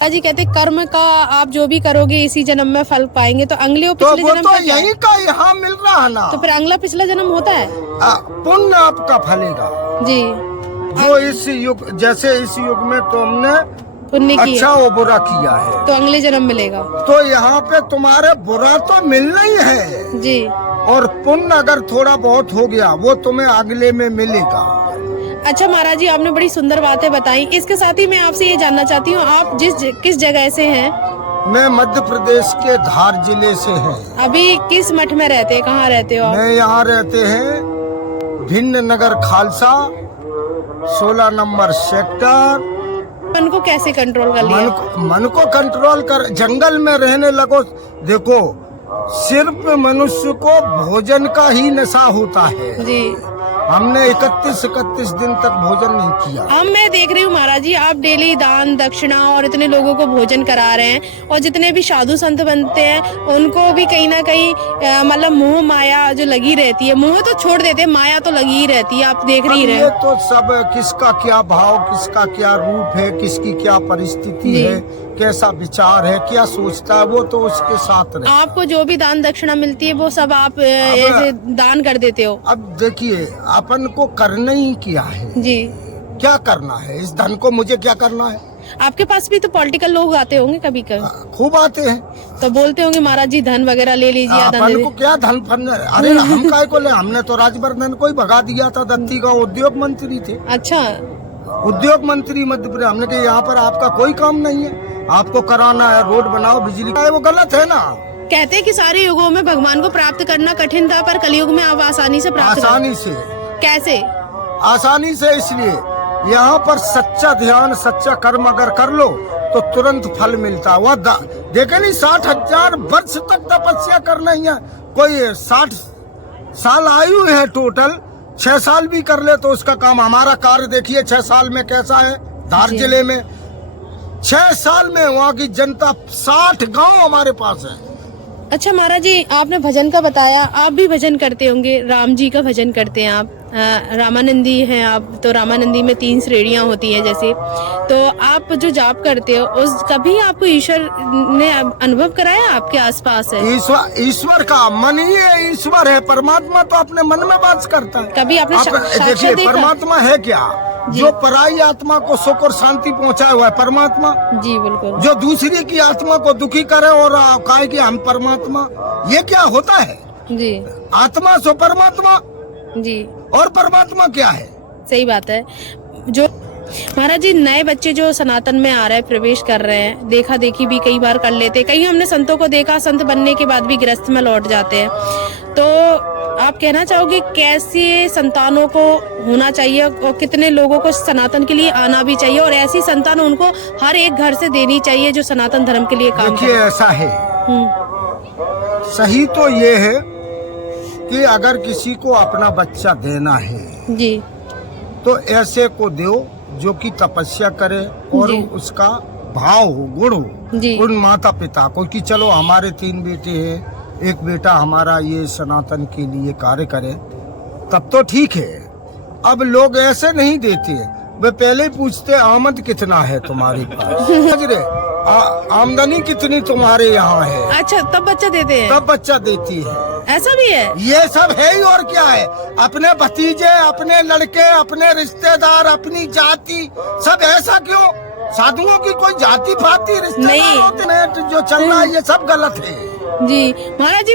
जी कहते कर्म का आप जो भी करोगे इसी जन्म में फल पाएंगे, तो अगले और तो पिछले वो जन्म तो का क्या है? यही का यहाँ मिल रहा है ना। तो फिर अगला पिछला जन्म होता है पुण्य आपका फलेगा। जी। जो इस युग, जैसे इस युग में तुमने पुण्य की अच्छा और बुरा किया है तो अगले जन्म मिलेगा तो यहाँ पे तुम्हारे बुरा तो मिलना ही है जी। और पुण्य अगर थोड़ा बहुत हो गया वो तुम्हें अगले में मिलेगा। अच्छा महाराज जी, आपने बड़ी सुंदर बातें बताई। इसके साथ ही मैं आपसे ये जानना चाहती हूँ, आप किस जगह से हैं? मैं मध्य प्रदेश के धार जिले से हैं। अभी किस मठ में रहते हैं, कहाँ रहते हो आप? मैं यहाँ रहते हैं भिन्न नगर खालसा 16 नंबर सेक्टर। मन को कैसे कंट्रोल कर लिया? मन को कंट्रोल कर, जंगल में रहने लगो। देखो, सिर्फ मनुष्य को भोजन का ही नशा होता है जी। हमने 31 दिन तक भोजन नहीं किया। अब मैं देख रही हूँ महाराज जी, आप डेली दान दक्षिणा और इतने लोगों को भोजन करा रहे हैं, और जितने भी साधु संत बनते हैं उनको भी कहीं ना कहीं मतलब मोह माया जो लगी रहती है, मोह तो छोड़ देते हैं, माया तो लगी ही रहती है, आप देख रही ये रहे। तो सब किसका क्या भाव, किसका क्या रूप है, किसकी क्या परिस्थिति है, कैसा विचार है, क्या सोचता है, वो तो उसके साथ रहता है। आपको जो भी दान दक्षिणा मिलती है वो सब आप ऐसे दान कर देते हो? अब देखिए, अपन को करना ही क्या है जी। क्या करना है, इस धन को मुझे क्या करना है। आपके पास भी तो पॉलिटिकल लोग आते होंगे कभी कभी, खूब आते हैं तो बोलते होंगे महाराज जी धन वगैरह ले लीजिए। अपन को क्या धन फन, अरे हम काय को ले, हमने तो राजवर्धन को ही भगा दिया था। दत्ती का उद्योग मंत्री थे। अच्छा। उद्योग मंत्री मध्य प्रदेश। हमने कहा यहाँ पर आपका कोई काम नहीं है, आपको कराना है रोड बनाओ, बिजली का, वो गलत है ना। कहते हैं कि सारे युगों में भगवान को प्राप्त करना कठिन था, पर कलयुग में आप आसानी से प्राप्त आसानी से। कैसे? आसानी से इसलिए यहाँ पर सच्चा ध्यान, सच्चा कर्म अगर कर लो तो तुरंत फल मिलता। वह देखे नहीं, 60,000 वर्ष तक तपस्या करना ही है। कोई 60 साल आयु है टोटल, 6 साल भी कर ले तो उसका काम। हमारा कार्य देखिए 6 साल में कैसा है। धार जिले में 6 साल में वहाँ की जनता 60 गांव हमारे पास है। अच्छा महाराज जी, आपने भजन का बताया, आप भी भजन करते होंगे, राम जी का भजन करते हैं आप, रामानंदी हैं आप, तो रामानंदी में 3 श्रेणियां होती हैं जैसे, तो आप जो जाप करते हो उस कभी आपको ईश्वर ने अनुभव कराया आपके आसपास है? ईश्वर का मन ही है, ईश्वर है। परमात्मा तो अपने मन में वास करता है। कभी आपने देखिए, परमात्मा है क्या? जो पराई आत्मा को सुख और शांति पहुंचाया हुआ है परमात्मा। जी बिल्कुल। जो दूसरी की आत्मा को दुखी करे और कहे कि हम परमात्मा, ये क्या होता है? जी। आत्मा सो परमात्मा जी, और परमात्मा क्या है? सही बात है। जो महाराज जी, नए बच्चे जो सनातन में आ रहे हैं, प्रवेश कर रहे हैं, देखा देखी भी कई बार कर लेते, कई हमने संतों को देखा संत बनने के बाद भी गृहस्थ में लौट जाते हैं, तो आप कहना चाहोगे कैसे संतानों को होना चाहिए और कितने लोगों को सनातन के लिए आना भी चाहिए, और ऐसी संतान उनको हर एक घर से देनी चाहिए जो सनातन धर्म के लिए काम करे? ऐसा है, सही तो ये है कि अगर किसी को अपना बच्चा देना है जी, तो ऐसे को दो जो कि तपस्या करे और उसका भाव हो, गुण हो उन माता पिता को, कि चलो हमारे 3 बेटे हैं, एक बेटा हमारा ये सनातन के लिए कार्य करे, तब तो ठीक है। अब लोग ऐसे नहीं देते, वे पहले पूछते आमद कितना है तुम्हारे पास, आमदनी कितनी तुम्हारे यहाँ है। अच्छा, तब बच्चा देते हैं? तब बच्चा देती है। ऐसा भी है? ये सब है ही, और क्या है। अपने भतीजे, अपने लड़के, अपने रिश्तेदार, अपनी जाति, सब ऐसा क्यों? साधुओं की कोई जाति पाति रिश्तेदार होते हैं, जो चल रहा है ये सब गलत है। जी महाराज जी,